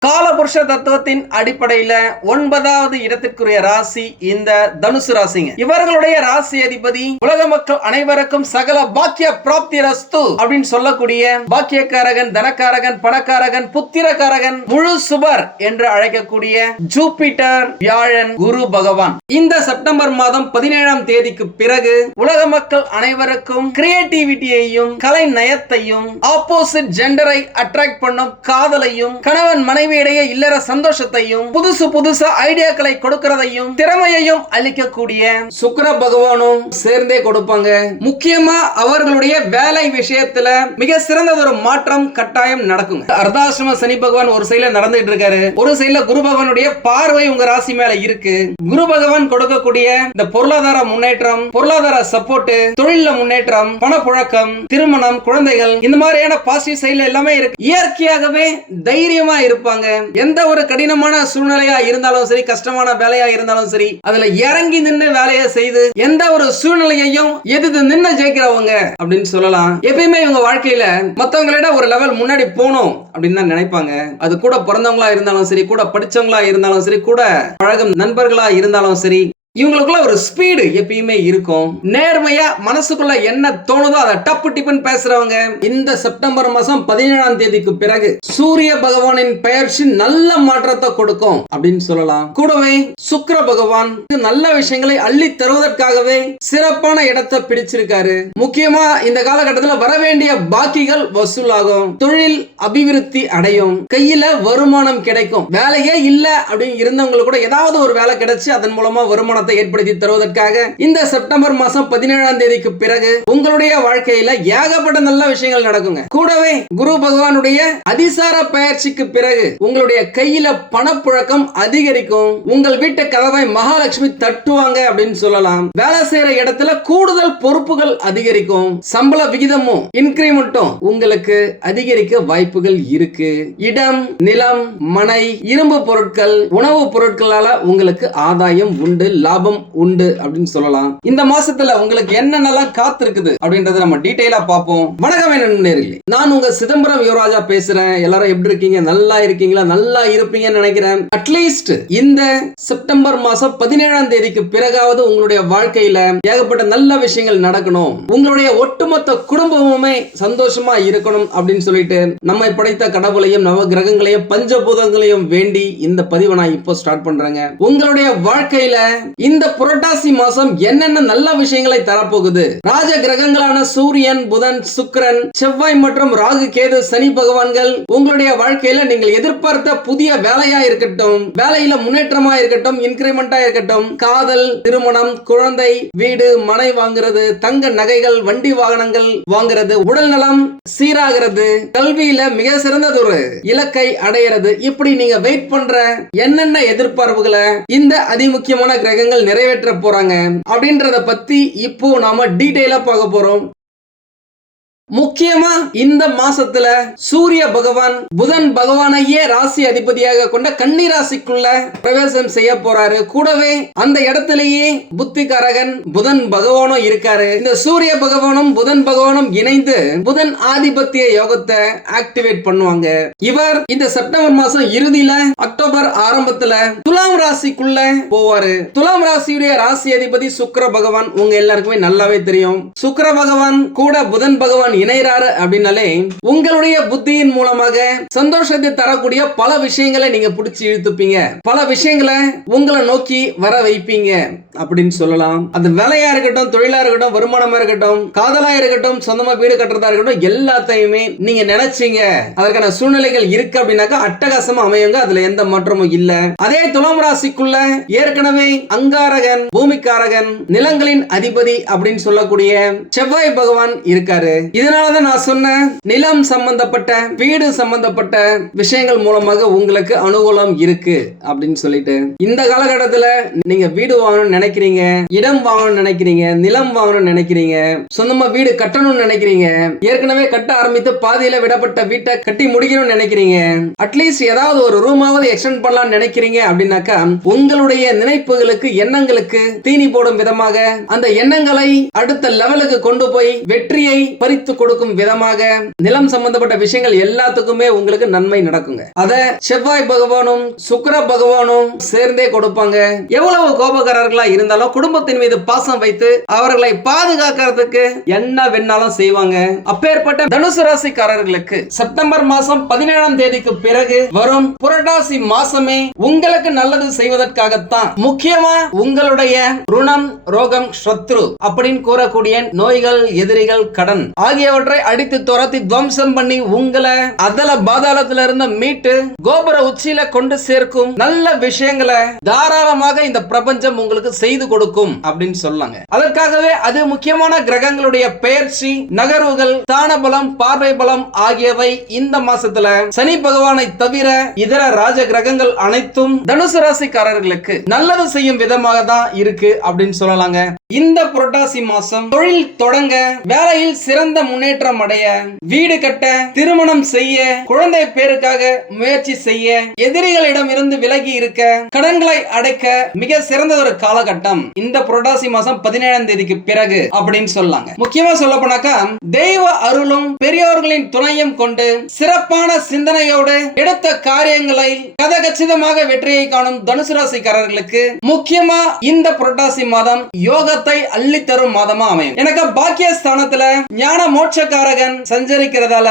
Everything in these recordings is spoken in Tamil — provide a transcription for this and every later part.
கால காலபுருஷ தத்துவத்தின் அடிப்படையில ஒன்பதாவது இடத்திற்குரிய ராசி இந்த தனுசு ராசிங்க. இவர்களுடைய ராசி அதிபதி உலக மக்கள் அனைவருக்கும் சகல பாக்கிய பிராப்தி ரஸ்து அப்படின்னு சொல்லக்கூடிய பாக்கியக்காரகன் தனக்காரகன் பணக்காரகன் புத்திரக்காரகன் முழு சுபர் என்று அழைக்கக்கூடிய ஜூபிட்டர் வியாழன் குரு பகவான். இந்த செப்டம்பர் மாதம் பதினேழாம் தேதிக்கு பிறகு உலக மக்கள் அனைவருக்கும் கிரியேட்டிவிட்டியையும் கலை நயத்தையும் ஆப்போசிட் ஜெண்டரை அட்ராக்ட் பண்ணும் காதலையும் கணவன் மனைவியிடையே இல்லற சந்தோஷத்தையும் புதுசு புதுசு ஐடியாக்களை கொடுக்கறதையும் திறமையையும் அளிக்கக்கூடிய சுக்கர பகவானும் சேர்ந்தே கொடுப்பாங்க. முக்கியமா அவர்களுடைய வேலை விஷயத்துல மிக சிறந்ததொரு மாற்றம் கட்டாயம் நடக்கும் அர்த்தாசிரம சனி பகவான் ஒரு சைடுல நடந்துட்டு இருக்காரு. ஒரு சைடுல குரு பகவானுடைய பார்வை உங்க ராசி மேல இருக்கு. குரு பகவான் கொடுக்கக்கூடிய இந்த பொருளாதார முன்னேற்றம் பொருளாதார சப்போர்ட் தொழில முன்னேற்றம் பணப்புழக்கம் திருமணம் குழந்தைகள் இந்த மாதிரியான பாசிட்டிவ் சைடுல எல்லாமே இருக்கு. இயற்கையாகவே தைரியமா இருப்பாங்க. எந்த ஒரு கடினமான சூழ்நிலையா இருந்தாலும் சரி கஷ்டமான வேலையா இருந்தாலும் சரி அதுல இறங்கி நின்று வேலையை செய்து எந்த ஒரு சூழ்நிலையையும் எதிர்த்து நின்று ஜெயிக்கிறவங்க அப்படின்னு சொல்லலாம். எப்பயுமே இவங்க வாழ்க்கையில மத்தவங்களிட ஒரு லெவல் முன்னாடி போகணும் அப்படின்னு தான் நினைப்பாங்க. அது கூட பிறந்தவங்களா இருந்தாலும் சரி கூட படிச்சவங்களா இருந்தாலும் சரி கூட பழகும் நண்பர்களா இருந்தாலும் சரி இவங்களுக்குள்ள ஒரு ஸ்பீடு எப்பயுமே இருக்கும். நேர்மையா மனசுக்குள்ள என்ன தோணுதோ அதை டப்பு டிப்புன்னு பேசுறவங்க இந்த செப்டம்பர் மாசம் பதினேழாம் தேதிக்கு பிறகு சூரிய பகவானின் பெயர்ச்சி நல்ல மாற்றத்தை கொடுக்கும் அப்படின்னு சொல்லலாம். கூடவே சுக்கிர பகவான் நல்ல விஷயங்களை அள்ளி தருவதற்காகவே சிறப்பான இடத்தை பிடிச்சிருக்காரு. முக்கியமா இந்த காலகட்டத்தில் வர வேண்டிய பாக்கிகள் வசூலாகும். தொழில் அபிவிருத்தி அடையும். கையில வருமானம் கிடைக்கும். வேலையே இல்ல அப்படின்னு இருந்தவங்களுக்கு கூட ஏதாவது ஒரு வேலை கிடைச்சு அதன் மூலமா வருமானம் மாற்றத்தை ஏற்படுத்தி தருவதற்காக இந்த செப்டம்பர் மாசம் பதினேழாம் தேதிக்கு பிறகு உங்களுடைய வாழ்க்கையில ஏகப்பட்ட நல்ல விஷயங்கள் நடக்குங்க. கூடவே குரு பகவானுடைய அதிசார பயிற்சிக்கு பிறகு உங்களுடைய கையில பணப்புழக்கம் அதிகரிக்கும். உங்கள் வீட்டு கதவை மகாலட்சுமி தட்டுவாங்க அப்படின்னு சொல்லலாம். வேலை செய்யற இடத்துல கூடுதல் பொறுப்புகள் அதிகரிக்கும். சம்பள விகிதமும் இன்கிரிமெண்ட்டும் உங்களுக்கு அதிகரிக்க வாய்ப்புகள் இருக்கு. இடம் நிலம் மனை இரும்பு பொருட்கள் உணவுப் பொருட்களால உங்களுக்கு ஆதாயம் உண்டு லாபம் உண்டு அப்படின்னு சொல்லலாம். இந்த மாசத்துல உங்களுக்கு என்னென்னலாம் காத்திருக்குது அப்படின்றத நம்ம டீட்டெயிலா பார்ப்போம். வணக்கம் என்ன நேரில் நான் உங்க சிதம்பரம் யுவராஜா பேசுறேன். எல்லாரும் எப்படி இருக்கீங்க? நல்லா இருக்கீங்களா? நல்லா இருப்பீங்கன்னு நினைக்கிறேன். அட்லீஸ்ட் இந்த செப்டம்பர் மாசம் பதினேழாம் தேதிக்கு பிறகாவது உங்களுடைய வாழ்க்கையில ஏகப்பட்ட நல்ல விஷயங்கள் நடக்கணும். உங்களுடைய ஒட்டுமொத்த குடும்பமுமே சந்தோஷமா இருக்கணும் அப்படின்னு சொல்லிட்டு நம்ம படைத்த கடவுளையும் நவ கிரகங்களையும் பஞ்சபூதங்களையும் வேண்டி இந்த பதிவை நான் இப்போ ஸ்டார்ட் பண்றேங்க. உங்களுடைய வாழ்க்கையில இந்த புரட்டாசி மாசம் என்னென்ன நல்ல விஷயங்களை தரப்போகுது? ராஜ கிரகங்களான சூரியன் புதன் சுக்கரன் செவ்வாய் மற்றும் ராகு கேது சனி பகவான்கள் உங்களுடைய வாழ்க்கையில நீங்கள் எதிர்பார்த்த புதிய வேலையா இருக்கட்டும் வேலையில முன்னேற்றமா இருக்கட்டும் இன்கிரிமெண்டா இருக்கட்டும் காதல் திருமணம் குழந்தை வீடு மனை வாங்குறது தங்க நகைகள் வண்டி வாகனங்கள் வாங்குறது உடல் நலம் சீராகிறது கல்வியில மிக சிறந்ததொரு இலக்கை அடையிறது. இப்படி நீங்க வெயிட் பண்ற என்னென்ன எதிர்பார்ப்புகளை இந்த அதிமுக்கியமான கிரகங்கள் நிறைவேற்ற போறாங்க. அப்படின்றத பத்தி இப்போ நாம டீட்டெயிலா பார்க்க போறோம். முக்கியமா இந்த மாசத்துல சூரிய பகவான் புதன் பகவானையே ராசி அதிபதியாக கொண்ட கன்னி ராசிக்குள்ள பிரவேசம் செய்ய போறாரு. கூடவே அந்த இடத்திலேயே புத்திகாரகன் புதன் பகவானும் இருக்காரு. இந்த சூரிய பகவானும் புதன் பகவானும் இணைந்து புதன் ஆதிபத்திய யோகத்தை ஆக்டிவேட் பண்ணுவாங்க. இவர் இந்த செப்டம்பர் மாசம் இறுதியில அக்டோபர் ஆரம்பத்துல துலாம் ராசிக்குள்ள போவாரு. துலாம் ராசியுடைய ராசி அதிபதி சுக்கர பகவான். உங்க எல்லாருக்குமே நல்லாவே தெரியும். சுக்கர பகவான் கூட புதன் பகவான் இணையறாரு அப்படின்னாலே உங்களுடைய புத்தியின் மூலமாக சந்தோஷத்தை தரக்கூடிய பல விஷயங்களை நீங்க பிடிச்சி இழுத்துப்பீங்க. பல விஷயங்களை உங்களை நோக்கி வர வைப்பீங்க அப்படின்னு சொல்லலாம். அது வேலையா இருக்கட்டும் தொழிலா இருக்கட்டும் வருமானமா இருக்கட்டும் காதலா இருக்கட்டும் சொந்தமா வீடு கட்டுறதா இருக்கட்டும் எல்லாத்தையுமே நீங்க நினைச்சீங்க. அதற்கான சூழ்நிலைகள் இருக்கு அப்படின்னாக்கா அட்டகாசமா அமையுங்க. அதுல எந்த மாற்றமும் இல்ல. அதே துலாம் ராசிக்குள்ள ஏற்கனவே அங்காரகன் பூமிக்காரகன் நிலங்களின் அதிபதி அப்படின்னு சொல்லக்கூடிய செவ்வாய் பகவான் இருக்காரு. இதனாலதான் நான் சொன்னேன் நிலம் சம்பந்தப்பட்ட வீடு சம்பந்தப்பட்ட விஷயங்கள் மூலமாக உங்களுக்கு அனுகூலம் இருக்கு அப்படின்னு சொல்லிட்டு. இந்த காலகட்டத்துல நீங்க வீடு வாங்கணும்னு நினைக்கிறீங்க இடம் வாங்கணும்னு நினைக்கிறீங்க நிலம் வாங்கணும்னு நினைக்கிறீங்க சொந்தமா வீடு கட்டணும்னு நினைக்கிறீங்க ஏற்கனவே கட்ட ஆரம்பித்து பாதியில விடப்பட்ட வீட்டை கட்டி முடிக்கணும்னு நினைக்கிறீங்க அட்லீஸ்ட் ஏதாவது ஒரு ரூமாவது எக்ஸ்டெண்ட் பண்ணலாம்னு நினைக்கிறீங்க அப்படின்னாக்கா உங்களுடைய நினைப்புகளுக்கு எண்ணங்களுக்கு தீனி போடும் விதமாக அந்த எண்ணங்களை அடுத்த லெவலுக்கு கொண்டு போய் வெற்றியை பறித்து ஈர்த்து கொடுக்கும் விதமாக நிலம் சம்பந்தப்பட்ட விஷயங்கள் எல்லாத்துக்குமே உங்களுக்கு நன்மை நடக்குங்க. அத செவ்வாய் பகவானும் சுக்கர பகவானும் சேர்ந்தே கொடுப்பாங்க. எவ்வளவு கோபக்காரர்களா இருந்தாலும் குடும்பத்தின் மீது பாசம் வைத்து அவர்களை பாதுகாக்கிறதுக்கு என்ன வேணாலும் செய்வாங்க. அப்பேற்பட்ட தனுசு ராசிக்காரர்களுக்கு செப்டம்பர் மாசம் பதினேழாம் தேதிக்கு பிறகு வரும் புரட்டாசி மாசமே உங்களுக்கு நல்லது செய்வதற்காகத்தான் முக்கியமா உங்களுடைய ருணம் ரோகம் சத்ரு அப்படின்னு கூறக்கூடிய நோய்கள் எதிரிகள் கடன் ஆகிய ஆகியவற்றை அடித்து துரத்தி துவம்சம் பண்ணி உங்களை அதல பாதாளத்துல இருந்து மீட்டு கோபுர உச்சியில கொண்டு சேர்க்கும் நல்ல விஷயங்களை தாராளமாக இந்த பிரபஞ்சம் உங்களுக்கு செய்து கொடுக்கும் அப்படின்னு சொல்லாங்க. அதற்காகவே அது முக்கியமான கிரகங்களுடைய பெயர்ச்சி நகர்வுகள் தான பலம் பார்வை பலம் ஆகியவை இந்த மாசத்துல சனி பகவானை தவிர இதர ராஜ கிரகங்கள் அனைத்தும் தனுசு ராசிக்காரர்களுக்கு நல்லது செய்யும் விதமாக தான் இருக்கு அப்படின்னு சொல்லலாங்க. இந்த புரட்டாசி மாசம் தொழில் தொடங்க வேலையில் சிறந்த முன்னேற்றம் அடைய வீடு கட்ட திருமணம் செய்ய குழந்தை பேருக்காக முயற்சி செய்ய எதிரிகளிடம் இருந்து விலகி இருக்க கடன்களை அடைக்க மிக சிறந்த ஒரு காலகட்டம் இந்த புரட்டாசி மாசம் பதினேழாம் தேதிக்கு பிறகு அப்படின்னு சொல்லாங்க. முக்கியமா சொல்ல போனாக்கா தெய்வ அருளும் பெரியோர்களின் துணையும் கொண்டு சிறப்பான சிந்தனையோடு எடுத்த காரியங்களை கதகச்சிதமாக வெற்றியை காணும் தனுசு ராசிக்காரர்களுக்கு முக்கியமா இந்த புரட்டாசி மாதம் யோக அள்ளி தரும் மாதமா அமையும். எனக்கு பாக்கியஸ்தானத்துல ஞான மோட்சக்காரகன் சஞ்சரிக்கிறதால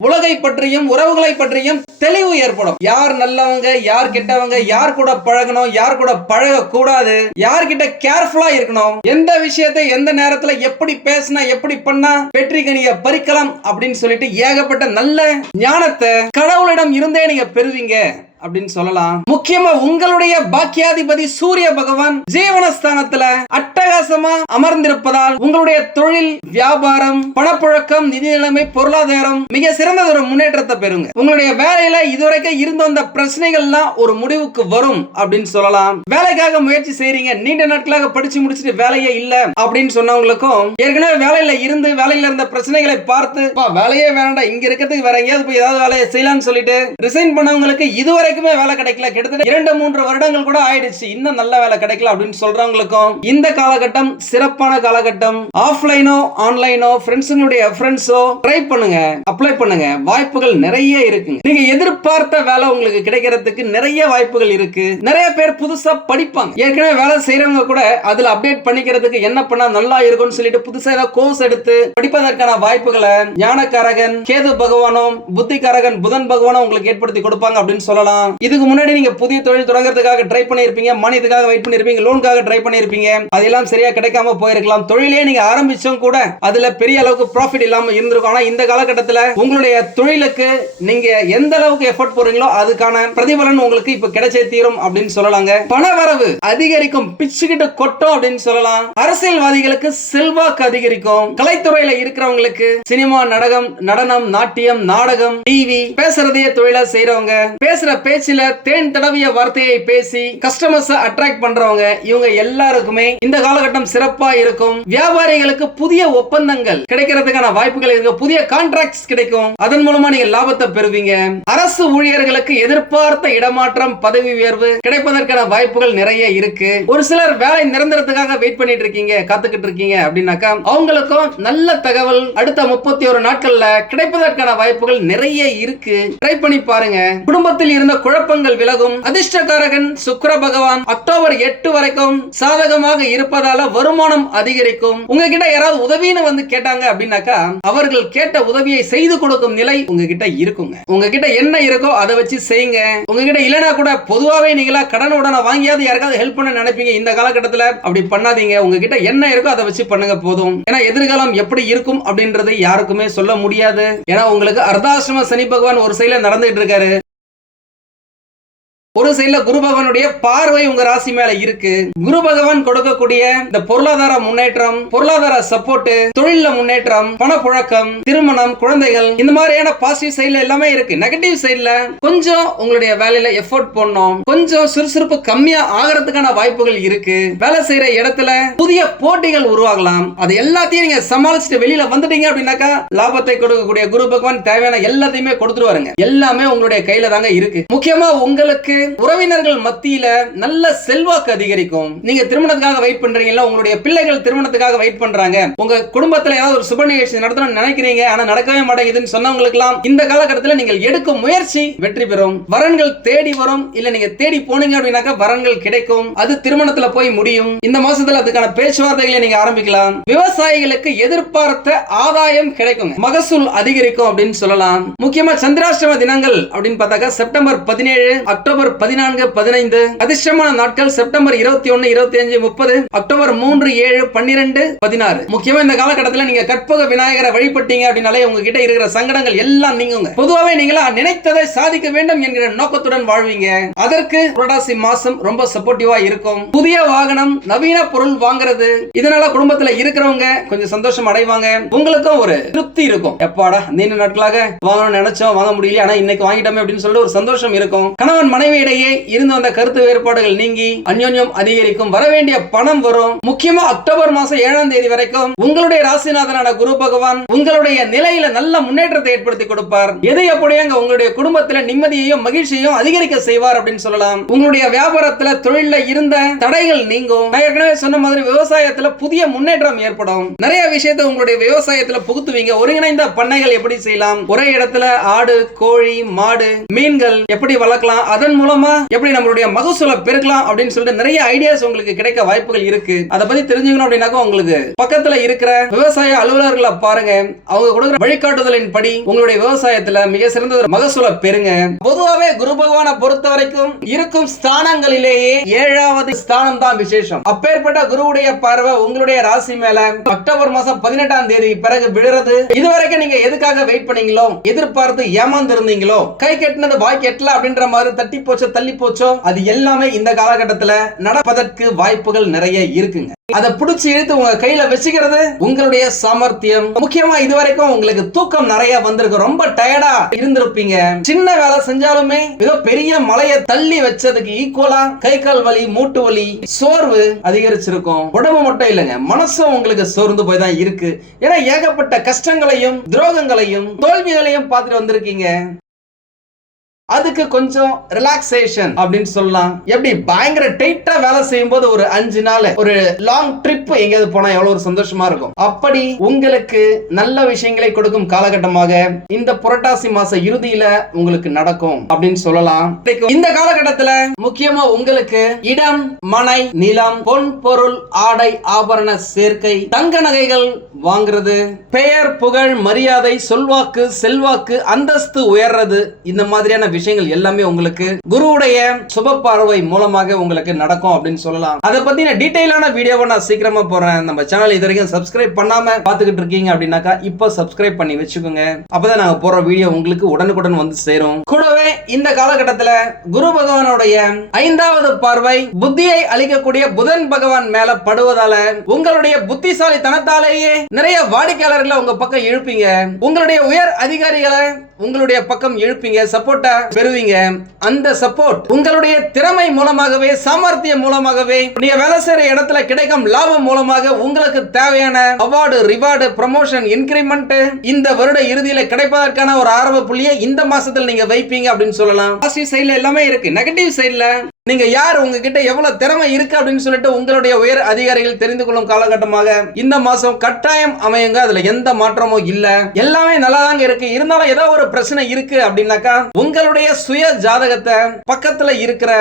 உலகை பற்றியும் உறவுகளை பற்றியும் தெளிவு ஏற்படும். யார் நல்லவங்க யார் கெட்டவங்க யார் கூட பழகணும் யார் கூட பழக கூடாது யார்கிட்ட கேர்ஃபுல்லா இருக்கணும் எந்த விஷயத்தை எந்த நேரத்துல எப்படி பேசினா எப்படி பண்ணா வெற்றி கனிய பறிக்கலாம் அப்படின்னு சொல்லிட்டு ஏகப்பட்ட நல்ல ஞானத்தை கடவுளிடம் இருந்தே நீங்க பெறுவீங்க. அப்படின்னு சொல்லலாம். முக்கியமா உங்களுடைய பாக்கியாதிபதி சூரிய பகவான் ஜீவனஸ்தானத்துல அட்டகாசமா அமர்ந்திருப்பதால் உங்களுடைய தொழில் வியாபாரம் பணப்புழக்கம் நிதி நிலைமை பொருளாதாரம் மிக சிறந்த ஒரு முன்னேற்றத்தை பெறுங்க. உங்களுடைய வேலையில இதுவரைக்கும் இருந்து வந்த பிரச்சனைகள்லாம் ஒரு முடிவுக்கு வரும் அப்படின்னு சொல்லலாம். வேலைக்காக முயற்சி செய்றீங்க. நீண்ட நாட்களாக படிச்சு முடிச்சுட்டு வேலையே இல்ல அப்படின்னு சொன்னவங்களுக்கும் ஏற்கனவே வேலையில இருந்து வேலையில இருந்த பிரச்சனைகளை பார்த்து வேலையே வேண்டாம் இங்க இருக்கிறதுக்கு வேற எங்கேயாவது போய் ஏதாவது வேலையை செய்யலாம்னு சொல்லிட்டு ரிசைன் பண்ணவங்களுக்கு இதுவரைக்குமே வேலை கிடைக்கல. கிட்டத்தட்ட இரண்டு மூன்று வருடங்கள் கூட ஆயிடுச்சு. இன்னும் நல்ல வேலை கிடைக்கல அப்படின்னு சொல்றவங்களுக்கும் இந்த காலகட்டம் சிறப்பான காலகட்டம். ஆஃப்லைனோ ஆன்லைனோ ஃப்ரெண்ட்ஸுங்களுடைய ஃப்ரெண்ட்ஸோ ட்ரை பண்ணுங்க அப்ளை பண்ணுங்க. வாய்ப்புகள் நிறைய இருக்குங்க. நீங்க எதிர்பார்த்த வேலை உங்களுக்கு கிடைக்கிறதுக்கு நிறைய வாய்ப்புகள் இருக்கு. நிறைய பேர் புதுசா படிப்பாங்க. ஏற்கனவே வேலை செய்யறவங்க கூட அதுல அப்டேட் பண்ணிக்கிறதுக்கு என்ன பண்ணா நல்லா இருக்கும்னு சொல்லிட்டு புதுசா ஏதாவது கோர்ஸ் எடுத்து படிப்பதற்கான வாய்ப்புகளை ஞானக்காரகன் கேது பகவானும் புத்திகாரகன் புதன் பகவானும் உங்களுக்கு ஏற்படுத்தி கொடுப்பாங்க அப்படின்னு சொல்லலாம். இதுக்கு முன்னாடி நீங்க புதிய தொழில் தொடங்குறதுக்காக ட்ரை பண்ணிருப்பீங்க மனிதுக்காக வெயிட் பண்ணிருப்பீங்க லோனுக்காக ட்ரை பண்ணிருப்பீங்க. அதெல்லாம் சரியா கிடைக்காம போயிருக்கலாம். தொழிலே நீங்க ஆரம்பிச்சும் கூட அதுல பெரிய அளவுக்கு ப்ராஃபிட் இல்லாம இருந்திருக்கும். ஆனா இந்த காலகட்டத்தில் உங்களுடைய தொழிலுக்கு நீங்க எந்த அளவுக்கு எஃபோர்ட் போடுறீங்களோ அதுக்கான பிரதிபலன் உங்களுக்கு இப்ப கிடைச்சே தீரும் அப்படின்னு சொல்லலாங்க. பண வரவு அதிகரிக்கும். பிச்சுக்கிட்டு கொட்டும் அப்படின்னு சொல்லலாம். அரசியல்வாதிகளுக்கு செல்வாக்கு அதிகரிக்கும். கலைத்துறையில இருக்கிறவங்களுக்கு சினிமா நாடகம் நடனம் நாட்டியம் நாடகம் டிவி பேசுறதையே தொழிலா செய்றவங்க. பேசுற பேச்சில தேன் தடவிய வார்த்தையை பேசி கஸ்டமர்ஸ் அட்ராக்ட் பண்றவங்க இவங்க எல்லாருக்குமே இந்த காலகட்டம் சிறப்பா இருக்கும். வியாபாரிகளுக்கு புதிய ஒப்பந்தங்கள் கிடைக்கிறதுக்கான வாய்ப்புகள் இருக்கு. புதிய கான்ட்ராக்ட்ஸ் கிடைக்கும். அதன் மூலமா நீங்க லாபத்தை பெறுவீங்க. அரசு ஊழியர்களுக்கு எதிர்பார்த்த இடமாற்றம் பதவி உயர்வு கிடைப்பதற்கான வாய்ப்புகள் நிறைய இருக்கு. ஒரு சிலர் வேலை நிரந்தரத்துக்காக வெயிட் பண்ணிட்டு இருக்கீங்க காத்துக்கிட்டு இருக்கீங்க அப்படின்னாக்கா அவங்களுக்கும் நல்ல தகவல் அடுத்த முப்பத்தி ஒரு நாட்கள்ல கிடைப்பதற்கான வாய்ப்புகள் நிறைய இருக்கு. ட்ரை பண்ணி பாருங்க. குடும்பத்தில் இருந்த குழப்பங்கள் விலகும். அதிர்ஷ்டகாரகன் சுக்கிர பகவான் அக்டோபர் எட்டு வரைக்கும் சாதகமாக இருப்பதால வருமானம் அதிகரிக்கும். உங்ககிட்ட யாராவது உதவின்னு வந்து கேட்டாங்க அப்படின்னாக்கா அவர்கள் கேட்ட உதவியை செய்து கொடுக்கும் நிலை உங்ககிட்ட இருக்குங்க. உங்ககிட்ட என்ன இருக்கோ அதை வச்சு செய்யுங்க. உங்ககிட்ட இல்லனா கூட பொதுவாவே நீங்களா கடன் உடனே வாங்கியாவது யாருக்காவது ஹெல்ப் பண்ண நினைப்பீங்க இந்த காலகட்டத்துல. அப்படி பண்ணாதீங்க. உங்ககிட்ட என்ன இருக்கோ அதை வச்சு பண்ணுங்க போதும். ஏன்னா எதிர்காலம் எப்படி இருக்கும் அப்படின்றது யாருக்குமே சொல்ல முடியாது. ஏன்னா உங்களுக்கு அர்த்தாசிரம சனி பகவான் ஒரு சைடுல நடந்துட்டு இருக்காரு. ஒரு சைடுல குரு பகவானுடைய பார்வை உங்க ராசி மேல இருக்கு. குரு பகவான் கொடுக்கக்கூடிய இந்த பொருளாதார முன்னேற்றம் பொருளாதார சப்போர்ட் தொழில முன்னேற்றம் பணப்புழக்கம் திருமணம் குழந்தைகள் இந்த மாதிரியான பாசிட்டிவ் சைட்ல எல்லாமே இருக்கு. நெகட்டிவ் சைட்ல கொஞ்சம் உங்களுடைய வேலையில எஃபோர்ட் பண்ணணும் கொஞ்சம் சுறுசுறுப்பு கம்மியா ஆகிறதுக்கான வாய்ப்புகள் இருக்கு. வேலை செய்யற இடத்துல புதிய போட்டிகள் உருவாகலாம். அது எல்லாத்தையும் நீங்க சமாளிச்சுட்டு வெளியில வந்துட்டீங்க அப்படின்னாக்கா லாபத்தை கொடுக்கக்கூடிய குரு பகவான் தேவையான எல்லாத்தையுமே கொடுத்துருவாருங்க. எல்லாமே உங்களுடைய கையில தாங்க இருக்கு. முக்கியமா உங்களுக்கு உறவினர்கள் மத்தியில நல்ல செல்வாக்கு அதிகரிக்கும். நீங்க திருமணத்துக்காக வெயிட் பண்றீங்கல்ல உங்களுடைய பிள்ளைகள் திருமணத்துக்காக வெயிட் பண்றாங்க. உங்க குடும்பத்துல ஏதாவது ஒரு சுப நிகழ்ச்சி நடத்தணும்னு நினைக்கிறீங்க ஆனா நடக்கவே மாட்டேங்குதுன்னு சொன்னவங்களுக்குலாம் இந்த காலகட்டத்தில் நீங்கள் எடுக்கும் முயற்சி வெற்றி பெறும். வரன்கள் தேடி வரும் இல்ல நீங்க தேடி போனீங்க அப்படின்னாக்க வரன்கள் கிடைக்கும். அது திருமணத்துல போய் முடியும். இந்த மாசத்துல அதுக்கான பேச்சுவார்த்தைகளை நீங்க ஆரம்பிக்கலாம். விவசாயிகளுக்கு எதிர்பார்த்த ஆதாயம் கிடைக்கும் மகசூல் அதிகரிக்கும் அப்படின்னு சொல்லலாம். முக்கியமா சந்திராஷ்டம தினங்கள் அப்படின்னு பார்த்தாக்க செப்டம்பர் பதினேழு அக்டோபர் அக்டோபர் பதினான்கு பதினைந்து. அதிர்ஷ்டமான நாட்கள் செப்டம்பர் இருபத்தி ஒன்னு இருபத்தி அஞ்சு முப்பது. அக்டோபர் மூன்று ஏழு பன்னிரெண்டு பதினாறு. முக்கியமா இந்த காலகட்டத்தில் நீங்க கற்பக விநாயகரை வழிபட்டீங்க அப்படின்னாலே உங்ககிட்ட இருக்கிற சங்கடங்கள் எல்லாம் நீங்குங்க. பொதுவாகவே நீங்களா நினைத்ததை சாதிக்க வேண்டும் என்கிற நோக்கத்துடன் வாழ்வீங்க. அதற்கு புரட்டாசி மாசம் ரொம்ப சப்போர்ட்டிவா இருக்கும். புதிய வாகனம் நவீன பொருள் வாங்குறது இதனால குடும்பத்துல இருக்கிறவங்க கொஞ்சம் சந்தோஷம் அடைவாங்க. உங்களுக்கும் ஒரு திருப்தி இருக்கும். எப்பாடா நீண்ட நாட்களாக வாங்கணும்னு நினைச்சோம் வாங்க முடியல ஆனா இன்னைக்கு வாங்கிட்டோமே அப்படின்னு சொல்லிட்டு ஒரு சந்தோஷம் இருக்கும். கணவன் மனைவி இடையே இருந்து வந்த கருத்து வேறுபாடுகள் நீங்கி அந்யோன்யம் அதிகரிக்கும். வர வேண்டிய பணம் வரும். முக்கியமா அக்டோபர் மாசம் ஏழாம் தேதி வரைக்கும் உங்களுடைய ராசிநாதனான குரு பகவான் உங்களுடைய நிலையில நல்ல முன்னேற்றத்தை ஏற்படுத்தி கொடுப்பார். எது எப்படியாங்க உங்களுடைய குடும்பத்துல நிம்மதியையும் மகிழ்ச்சியையும் அதிகரிக்க செய்வார் அப்படின்னு சொல்லலாம். உங்களுடைய வியாபாரத்துல தொழில இருந்த தடைகள் நீங்கும். நான் ஏற்கனவே சொன்ன மாதிரி விவசாயத்துல புதிய முன்னேற்றம் ஏற்படும். நிறைய விஷயத்தை உங்களுடைய விவசாயத்துல புகுத்துவீங்க. ஒருங்கிணைந்த பண்ணைகள் எப்படி செய்யலாம்? ஒரே இடத்துல ஆடு கோழி மாடு மீன்கள் எப்படி வளர்க்கலாம்? அதன் மூலம் மூலமா எப்படி நம்மளுடைய மகசூலை பெருக்கலாம் அப்படின்னு சொல்லிட்டு நிறைய ஐடியாஸ் உங்களுக்கு கிடைக்க வாய்ப்புகள் இருக்கு. அதை பத்தி தெரிஞ்சுக்கணும் அப்படின்னாக்கா உங்களுக்கு பக்கத்துல இருக்கிற விவசாய அலுவலர்களை பாருங்க. அவங்க கொடுக்குற வழிகாட்டுதலின் படி உங்களுடைய விவசாயத்துல மிக சிறந்த ஒரு மகசூலை பெருங்க பொதுவாவே குரு பகவானை பொறுத்த வரைக்கும் இருக்கும் ஸ்தானங்களிலேயே ஏழாவது ஸ்தானம் தான் விசேஷம். அப்பேற்பட்ட குருவுடைய பார்வை உங்களுடைய ராசி மேல அக்டோபர் மாசம் பதினெட்டாம் தேதி பிறகு விழுறது. இதுவரைக்கும் நீங்க எதுக்காக வெயிட் பண்ணீங்களோ எதிர்பார்த்து ஏமாந்து இருந்தீங்களோ கை கட்டினது வாய் கெட்டல அப்படின்ற மாதிரி தட்டி போச்சு தள்ளி போச்சோ அது எல்லாமே இந்த காலகட்டத்துல நடப்பதற்கு வாய்ப்புகள் நிறைய இருக்குங்க. அதை பிடிச்சி இழுத்து உங்க கையில வச்சுக்கிறது உங்களுடைய சாமர்த்தியம். முக்கியமா இதுவரைக்கும் உங்களுக்கு தூக்கம் நிறைய வந்திருக்கு. ரொம்ப டயர்டா இருந்திருப்பீங்க. சின்ன வேலை செஞ்சாலுமே மிக பெரிய மலையை தள்ளி வச்சதுக்கு ஈக்குவலா கை கால் வலி மூட்டு வலி சோர்வு அதிகரிச்சிருக்கும். உடம்பு மட்டும் இல்லைங்க. மனசும் உங்களுக்கு சோர்ந்து போய் தான் இருக்கு. ஏன்னா ஏகப்பட்ட கஷ்டங்களையும் துரோகங்களையும் தோல்விகளையும் பார்த்துட்டு வந்திருக்கீங்க. அதுக்கு கொஞ்சம் ரிலாக்ஸேஷன் அப்படின்னு சொல்லலாம். எப்படி? பயங்கர டைட்டா வேலை செய்யும் போது ஒரு அஞ்சு நாள் ஒரு லாங் ட்ரிப் எங்கேயாவது போனா எவ்வளவு ஒரு சந்தோஷமா இருக்கும். அப்படி உங்களுக்கு நல்ல விஷயங்களை கொடுக்கும் காலகட்டமாக இந்த புரட்டாசி மாச இறுதியில உங்களுக்கு நடக்கும் அப்படின்னு சொல்லலாம். இந்த காலகட்டத்துல முக்கியமா உங்களுக்கு இடம் மனை நிலம் பொன் பொருள் ஆடை ஆபரண சேர்க்கை தங்க நகைகள் வாங்குறது பெயர் புகழ் மரியாதை சொல்வாக்கு செல்வாக்கு அந்தஸ்து உயர்றது இந்த மாதிரியான விஷயங்கள் எல்லாமே உங்களுக்கு குருவுடைய சுப பார்வை மூலமாக உங்களுக்கு நடக்கும் அப்படின்னு சொல்லலாம். அதை பத்தின டீட்டெயிலான வீடியோவை நான் சீக்கிரமா போறேன் நம்ம சேனல் இது வரைக்கும் சப்ஸ்கிரைப் பண்ணாம பாத்துக்கிட்டு இருக்கீங்க அப்படின்னாக்கா இப்போ சப்ஸ்கிரைப் பண்ணி வச்சுக்கோங்க. அப்பதான் நாங்க போற வீடியோ உங்களுக்கு உடனுக்குடன் வந்து சேரும். கூடவே இந்த காலகட்டத்துல குரு பகவானுடைய ஐந்தாவது பார்வை புத்தியை அளிக்கக்கூடிய புதன் பகவான் மேல படுவதால உங்களுடைய புத்திசாலித்தனத்தாலேயே நிறைய வாடிக்கையாளர்களை உங்க பக்கம் இழுப்பீங்க. உங்களுடைய உயர் அதிகாரிகளை உங்களுடைய பக்கம் இழுப்பீங்க சப்போர்ட்டா பெறுவீங்க. அந்த சப்போர்ட் உங்களுடைய திறமை மூலமாகவே சாமர்த்தியம் மூலமாகவே நீங்க வேலை செய்யற இடத்துல கிடைக்கும் லாபம் மூலமாக உங்களுக்கு தேவையான அவார்டு ரிவார்டு ப்ரமோஷன் இன்கிரிமெண்ட் இந்த வருட இறுதியில கிடைப்பதற்கான ஒரு ஆரம்ப புள்ளியை இந்த மாசத்துல நீங்க வைப்பீங்க அப்படின்னு சொல்லலாம். பாசிட்டிவ் சைடுல எல்லாமே இருக்கு. நெகட்டிவ் சைடுல நீங்க யார்? உங்ககிட்ட எவ்வளவு திறமை இருக்கு அப்படின்னு சொல்லிட்டு உங்களுடைய உயர் அதிகாரிகள் தெரிந்து கொள்ளும் காலகட்டமாக இந்த மாசம் கட்டாயம் அமையுங்க. அதுல எந்த மாற்றமும் இல்ல. எல்லாமே நல்லா தாங்க இருக்கு. இருந்தாலும் ஏதாவது ஒரு பிரச்சனை இருக்கு அப்படின்னாக்கா உங்களுடைய சுய ஜாதகத்தை பக்கத்துல இருக்கிற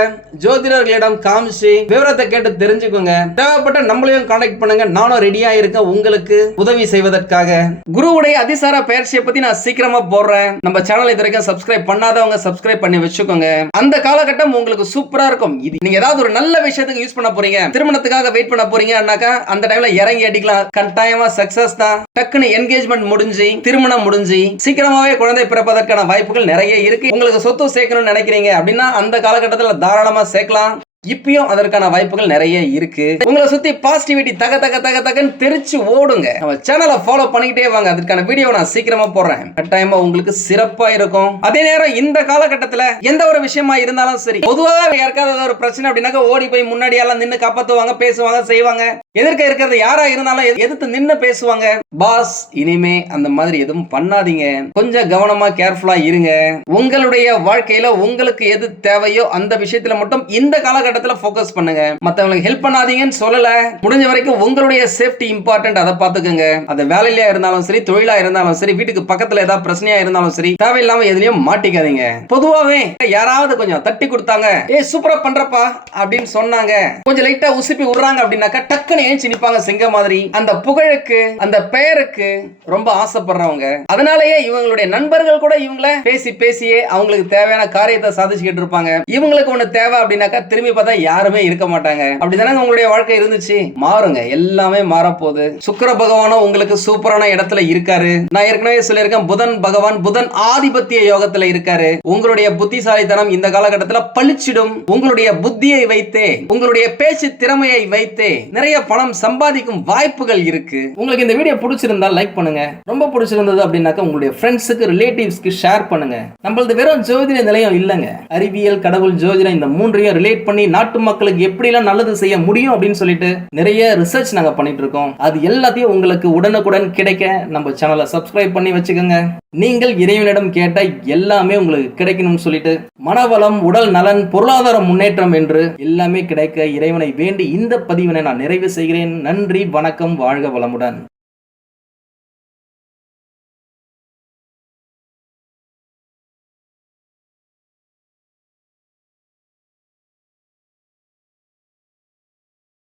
ஜோதிடர்களிடம் காமிச்சு விவரத்தை கேட்டு தெரிஞ்சுக்கோங்க. தேவைப்பட்ட நம்மளையும் கான்டாக்ட் பண்ணுங்க. நானும் ரெடியா இருக்கேன். உங்களுக்கு உதவி செய்வதற்காக. குருவுடைய அதிசார பயிற்சியை பத்தி நான் சீக்கிரமா போடுறேன். நம்ம சேனல் இது வரைக்கும் சப்ஸ்கிரைப் பண்ணாதவங்க சப்ஸ்கிரைப் பண்ணி வச்சுக்கோங்க. அந்த காலகட்டம் உங்களுக்கு சூப்பரா இருக்கும். இது நீங்க ஏதாவது ஒரு நல்ல விஷயத்துக்கு யூஸ் பண்ண போறீங்க. திருமணத்துக்காக வெயிட் பண்ண போறீங்கன்னாக்கா அந்த டைம்ல இறங்கி அடிக்கலாம். கட்டாயமா சக்சஸ் தான். டக்குன்னு என்கேஜ்மெண்ட் முடிஞ்சு திருமணம் முடிஞ்சு சீக்கிரமாவே குழந்தை பிறப்பதற்கான வாய்ப்புகள் நிறைய இருக்கு. உங்களுக்கு சொத்து சேர்க்கணும்னு நினைக்கிறீங்க அப்படின்னா அந்த காலகட்டத்தில் தாராளமா சேர்க்கலாம். இப்பயும் அதற்கான வாய்ப்புகள் நிறைய இருக்கு. உங்களை சுத்தி பாசிட்டிவிட்டி தக தக தக தகன்னு தெரிச்சு ஓடுங்க. நம்ம சேனலை ஃபாலோ பண்ணிக்கிட்டே வாங்க. அதற்கான வீடியோ நான் சீக்கிரமா போடுறேன். கட்டாயமா உங்களுக்கு சிறப்பா இருக்கும். அதே நேரம் இந்த காலகட்டத்துல எந்த ஒரு விஷயமா இருந்தாலும் சரி பொதுவாக யாருக்காவது ஒரு பிரச்சனை அப்படின்னாக்கா ஓடி போய் முன்னாடி எல்லாம் நின்று காப்பாத்துவாங்க பேசுவாங்க செய்வாங்க. எதிர்க்க இருக்கிறது யாரா இருந்தாலும் எது- எதிர்த்து நின்னு பேசுவாங்க. பாஸ் இனிமே அந்த மாதிரி எதுவும் பண்ணாதீங்க. கொஞ்சம் கவனமா கேர்ஃபுல்லா இருங்க. உங்களுடைய வாழ்க்கையில உங்களுக்கு எது தேவையோ அந்த விஷயத்துல மட்டும் இந்த இடத்துல ஃபோக்கஸ் பண்ணுங்க. மத்தவங்களுக்கு ஹெல்ப் பண்ணாதீங்கன்னு சொல்லல. முடிஞ்ச வரைக்கும் உங்களுடைய சேஃப்டி இம்பார்ட்டன்ட் அதை பாத்துக்கோங்க அது வேலையிலயா இருந்தாலும் சரி தொழிலா இருந்தாலும் சரி வீட்டுக்கு பக்கத்துல ஏதாவது பிரச்சனையா இருந்தாலும் சரி தேவையில்லாம எதுலயும் மாட்டிக்காதீங்க. பொதுவாவே யாராவது கொஞ்சம் தட்டி கொடுத்தாங்க ஏ சூப்பரா பண்றப்பா அப்படின்னு சொன்னாங்க. கொஞ்சம் லைட்டா உசுப்பி விடுறாங்க அப்படின்னாக்கா டக்குன்னு ஏஞ்சி நிப்பாங்க சிங்க மாதிரி. அந்த புகழுக்கு அந்த பெயருக்கு ரொம்ப ஆசைப்படுறவங்க. அதனாலயே இவங்களுடைய நண்பர்கள் கூட இவங்கள பேசி பேசியே அவங்களுக்கு தேவையான காரியத்தை சாதிச்சுக்கிட்டு இருப்பாங்க. இவங்களுக்கு ஒண்ணு தேவை அப்படின்னாக்கா திரும்பி பார்த்தா யாருமே இருக்க மாட்டாங்க. அப்படிதானே உங்களுடைய வாழ்க்கை இருந்துச்சு? மாறுங்க. எல்லாமே மாறப்போகுது. சுக்கர பகவானும் உங்களுக்கு சூப்பரான இடத்துல இருக்காரு. நான் ஏற்கனவே சொல்லியிருக்கேன் புதன் பகவான் புதன் ஆதிபத்திய யோகத்துல இருக்காரு. உங்களுடைய புத்திசாலித்தனம் இந்த காலகட்டத்துல பளிச்சிடும். உங்களுடைய புத்தியை வைத்தே உங்களுடைய பேச்சு திறமையை வைத்தே நிறைய பணம் சம்பாதிக்கும் வாய்ப்புகள் இருக்கு. உங்களுக்கு இந்த வீடியோ பிடிச்சிருந்தா லைக் பண்ணுங்க. ரொம்ப பிடிச்சிருந்தது அப்படின்னாக்க உங்களுடைய ஃப்ரெண்ட்ஸுக்கு ரிலேட்டிவ்ஸ்க்கு ஷேர் பண்ணுங்க. நம்மளது வெறும் ஜோதிட நிலையம் இல்லைங்க. அறிவியல் கடவுள் ஜோதிடம் இந்த மூன்றையும் ரிலேட் பண்ணி நாட்டு மக்களுக்கு எப்படிலாம் நல்லது செய்ய முடியும் அப்படின்னு சொல்லிட்டு நிறைய ரிசர்ச் நாங்க பண்ணிட்டு இருக்கோம் அது எல்லாத்தையும் உங்களுக்கு உடனுக்குடன் கிடைக்க நம்ம சேனலை சப்ஸ்கிரைப் பண்ணி வச்சுக்கோங்க. நீங்கள் இறைவனிடம் கேட்ட எல்லாமே உங்களுக்கு கிடைக்கணும்னு சொல்லிட்டு மனவளம் உடல் நலன் பொருளாதார முன்னேற்றம் என்று எல்லாமே கிடைக்க இறைவனை வேண்டி இந்த பதிவினை நான் நிறைவு செய்கிறேன். நன்றி வணக்கம் வாழ்க வளமுடன்.